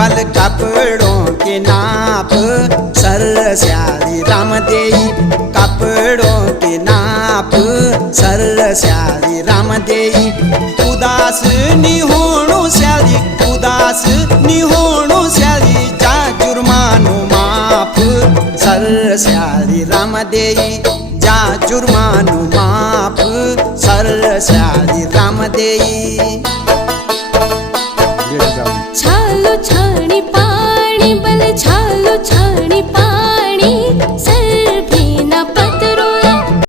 गोपाल कापड़ों के नाप सरस्याली राम देई, कापड़ों के नाप सरस्याली राम देई। उदास निहोणो स्याली, उदास निहोणो स्याली, जा जुर्मानो माफ सरस्याली राम देई, जा जुर्मानो माफ सरस्याली राम देई।